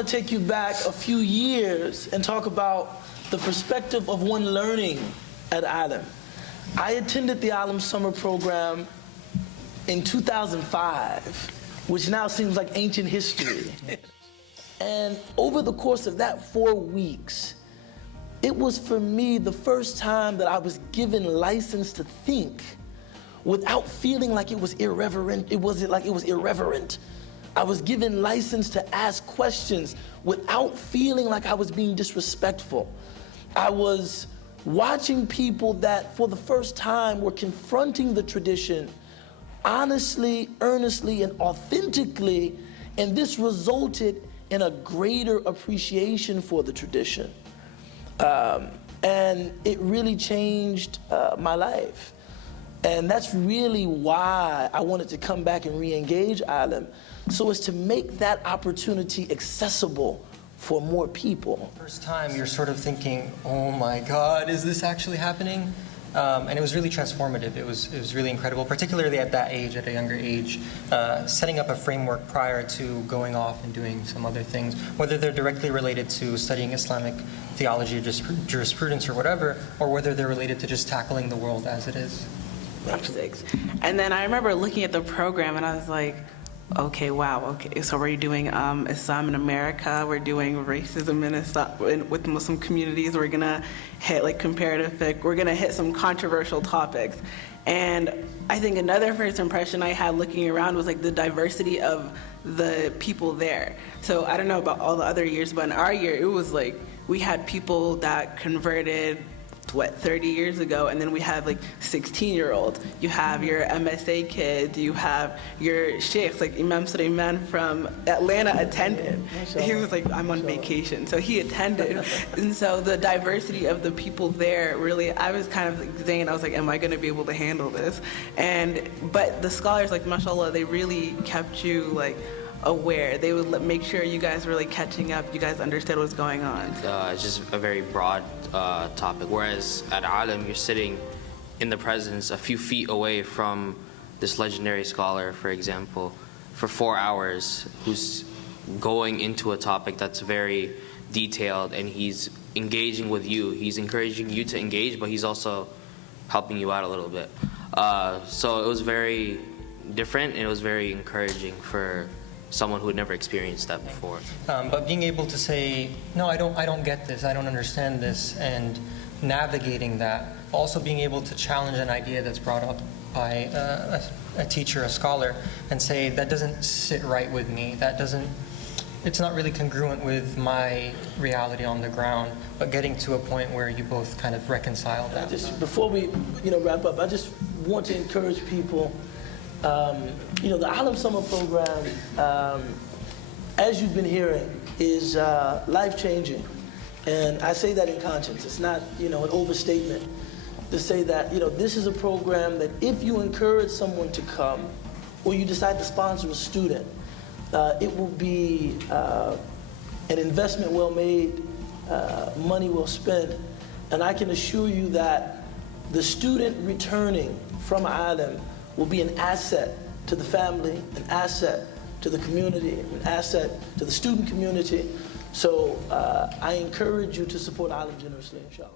want to take you back a few years and talk about the perspective of one learning at ALIM. I attended the ALIM summer program in 2005, which now seems like ancient history. And over the course of that 4 weeks, it was for me the first time that I was given license to think without feeling like it was irreverent. It wasn't like it was irreverent. I was given license to ask questions without feeling like I was being disrespectful. I was watching people that for the first time were confronting the tradition honestly, earnestly, and authentically, and this resulted in a greater appreciation for the tradition. And it really changed my life. And that's really why I wanted to come back and re-engage ALIM, so as to make that opportunity accessible for more people. First time you're sort of thinking, oh my God, is this actually happening? And it was really transformative. It was really incredible, particularly at that age, at a younger age, setting up a framework prior to going off and doing some other things, whether they're directly related to studying Islamic theology or just jurisprudence or whatever, or whether they're related to just tackling the world as it is. And then I remember looking at the program and I was like, okay, wow, okay, so we're doing Islam in America, we're doing racism in Islam, with Muslim communities, we're gonna hit like comparative fiqh, we're gonna hit some controversial topics. And I think another first impression I had looking around was like the diversity of the people there. So I don't know about all the other years, but in our year, it was like, we had people that converted 30 years ago, and then we have like 16-year-olds. You have your MSA kids, you have your sheikhs, like Imam Sulaiman from Atlanta attended. He was like, I'm on vacation, so he attended. And so the diversity of the people there, really, I was kind of saying, I was like, am I gonna be able to handle this? But the scholars, like mashallah, they really kept you like aware. They would make sure you guys were like catching up, you guys understood what's going on. It's just a very broad topic, whereas at ALIM you're sitting in the presence a few feet away from this legendary scholar, for example, for 4 hours, who's going into a topic that's very detailed, and he's engaging with you. He's encouraging you to engage, but he's also helping you out a little bit. So it was very different, and it was very encouraging for someone who had never experienced that before. But being able to say, no, I don't get this, I don't understand this, and navigating that, also being able to challenge an idea that's brought up by a teacher, a scholar, and say, that doesn't sit right with me, it's not really congruent with my reality on the ground, but getting to a point where you both kind of reconcile that. Before we wrap up, I just want to encourage people. The ALIM Summer Program, as you've been hearing, is life-changing. And I say that in conscience. It's not, an overstatement to say that, this is a program that if you encourage someone to come, or you decide to sponsor a student, it will be an investment well made, money well spent. And I can assure you that the student returning from ALIM will be an asset to the family, an asset to the community, an asset to the student community. So I encourage you to support ALIM generously, inshallah.